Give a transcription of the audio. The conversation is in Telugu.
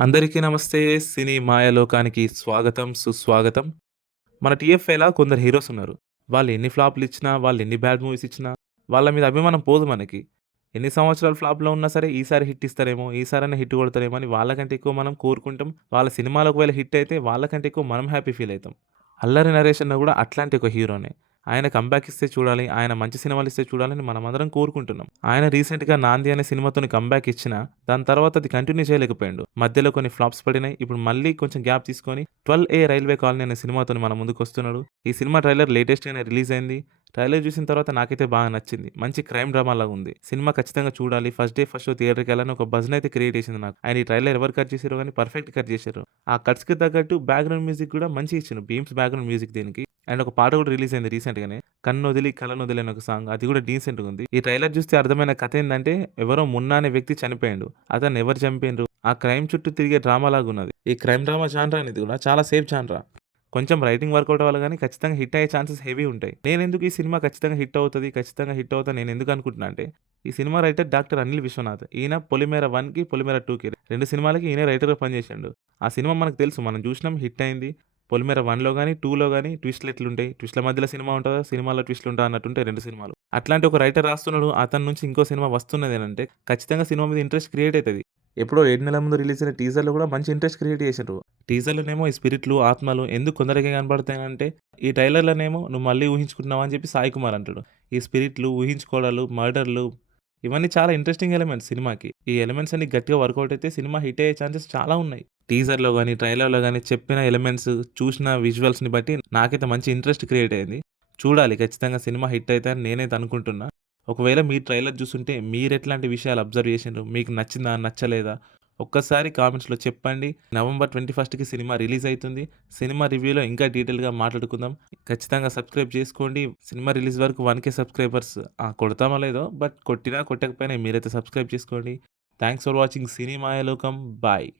అందరికీ నమస్తే. సినీ మాయాలోకానికి స్వాగతం, సుస్వాగతం. మన టీఎఫ్ఐలా కొందరు హీరోస్ ఉన్నారు. వాళ్ళు ఎన్ని ఫ్లాప్‌లు ఇచ్చినా, వాళ్ళు ఎన్ని బ్యాడ్ మూవీస్ ఇచ్చినా, వాళ్ళ మీద అభిమానం పోదు మనకి. ఎన్ని సంవత్సరాలు ఫ్లాప్‌లో ఉన్నా సరే, ఈసారి హిట్ ఇస్తారేమో, ఈసారైనా హిట్ కొడతారేమో అని వాళ్ళకంటే ఎక్కువ మనం కోరుకుంటాం. వాళ్ళ సినిమాలు ఒకవేళ హిట్ అయితే వాళ్ళకంటే ఎక్కువ మనం హ్యాపీ ఫీల్ అయితాం. 'అల్లరి నరేష్' అన్న కూడా అట్లాంటి ఒక హీరోనే. ఆయన కమ్‌బ్యాక్ ఇస్తే చూడాలి, ఆయన మంచి సినిమాలు ఇస్తే చూడాలని మనమందరం కోరుకుంటున్నాం. ఆయన రీసెంట్‌గా 'నాంది' అనే సినిమాతోని కమ్‌బ్యాక్ ఇచ్చినా, దాని తర్వాత అది కంటిన్యూ చేయలేకపోయిండు. మధ్యలో కొన్ని ఫ్లాప్స్ పడినాయి. ఇప్పుడు మళ్ళీ కొంచెం గ్యాప్ తీసుకొని 12 రైల్వే కాలనీ అనే సినిమాతోని మన ముందుకొస్తున్నాడు. ఈ సినిమా ట్రైలర్ లేటెస్ట్‌గానే రిలీజ్ అయింది. ట్రైలర్ చూసిన తర్వాత నాకైతే బాగా నచ్చింది. మంచి క్రైమ్ డ్రామా లాగుంది. సినిమా ఖచ్చితంగా చూడాలి. ఫస్ట్ డే ఫస్ట్ షో థియేటర్‌కెళ్ళాలని ఒక బజ్‌నయితే క్రియేట్ చేసింది నాకు. అండ్ ఈ ట్రైలర్ ఎవరు కట్ చేసిర్రో గాని పర్ఫెక్ట్ కట్ చేసిర్రు. ఆ కట్స్‌కి తగ్గట్టు బ్యాక్‌గ్రౌండ్ మ్యూజిక్ కూడా మంచిగా ఇచ్చిండు. బీమ్స్ బ్యాక్‌గ్రౌండ్ మ్యూజిక్ దీనికి. అండ్ ఒక పాట కూడా రిలీజ్ అయింది రీసెంట్‌గానే. 'కన్నొదిలి కలనొదిలి' అని ఒక సాంగ్. అది కూడా డీసెంట్‌గుంది. ఈ ట్రైలర్ చూస్తే అర్థమైన కథ ఏందంటే ఎవరో మున్నా అనే వ్యక్తి చనిపోయిండు. అతన్ని ఎవరు చంపిండ్రు? ఆ క్రైమ్ చుట్టూ తిరిగే డ్రామా లాగున్నది. ఈ క్రైమ్ డ్రామా జాన్రా అనేది కూడా చాలా సేఫ్ జాన్రా. కొంచెం రైటింగ్ వర్కౌట్ అవ్వాలి గానీ ఖచ్చితంగా హిట్ అయ్యే ఛాన్సెస్ హెవీ ఉంటాయి. నేనెందుకు ఈ సినిమా ఖచ్చితంగా హిట్ అవుతది, ఖచ్చితంగా హిట్ అవుతదని నేనెందుకు అనుకుంటున్నా అంటే, ఈ సినిమా రైటర్ డాక్టర్ అనిల్ విశ్వనాథ్. ఈయన 'పొలిమేర 1'కి, 'పొలిమేర 2'కి 2 సినిమాలకి ఈయనే రైటర్‌గా పనిచేసిండు. ఆ సినిమా మనకు తెలుసు. మనం చూసినాం, హిట్ అయింది. 'పొలిమేర 1'లో గాని, 2లో గాని ట్విస్ట్‌లు ఎట్లుంటాయి, ట్విస్ట్‌ల మధ్యలో సినిమా ఉంటదా, సినిమాలో ట్విస్ట్‌లు ఉంటాయా అన్నట్టుంటాయి 2 సినిమాలు. అట్లాంటి ఒక రైటర్ రాస్తున్నాడు. అతని నుంచి ఇంకో సినిమా వస్తున్నదనంటే ఖచ్చితంగా సినిమా మీద ఇంట్రెస్ట్ క్రియేట్ అయితది. ఎప్పుడో 7 నెలల ముందు రిలీజ్ అయిన టీజర్‌లో కూడా మంచి ఇంట్రెస్ట్ క్రియేట్ చేసిండ్రు. టీజర్‌లోనేమో ఈ స్పిరిట్‌లు, ఆత్మలు ఎందుకు కొందరికే కనపడతాయంటే, ఈ ట్రైలర్‌లోనేమో "నువ్వు మళ్ళీ ఊహించుకుంటున్నావా" అని చెప్పి సాయి కుమార్ అంటాడు. ఈ స్పిరిట్‌లు, ఊహించుకోవడాలు, మర్డర్‌లు ఇవన్నీ చాలా ఇంట్రెస్టింగ్ ఎలిమెంట్స్ సినిమాకి. ఈ ఎలిమెంట్స్ అన్ని గట్టిగా వర్కౌట్ అయితే సినిమా హిట్ అయ్యే ఛాన్సెస్ చాలా ఉన్నాయి. టీజర్‌లో గాని, ట్రైలర్‌లో గాని చెప్పిన ఎలిమెంట్స్, చూసిన విజువల్స్‌ని బట్టి నాకైతే మంచి ఇంట్రెస్ట్ క్రియేట్ అయింది. చూడాలి ఖచ్చితంగా సినిమా హిట్ అయితదని నేనైతే అనుకుంటున్నా. ఒకవేళ మీరు ట్రైలర్ చూసుంటే మీరెట్లాంటి విషయాలు అబ్జర్వ్ చేసిండ్రు? మీకు నచ్చిందా? నచ్చలేదా? ఒక్కసారి కామెంట్స్‌లో చెప్పండి. నవంబర్ 21కి సినిమా రిలీజ్ అయితుంది. సినిమా రివ్యూలో ఇంకా డీటెయిల్‌గా మాట్లాడుకుందాం. ఖచ్చితంగా సబ్స్క్రైబ్ చేసుకోండి. సినిమా రిలీజ్ వరకు 1,000 సబ్స్క్రైబర్స్ కొడతామో లేదో బట్ కొట్టినా, కొట్టకపోయినా మీరైతే సబ్స్క్రైబ్ చేసుకోండి. Thanks for watching Cine Mayalokam. Bye.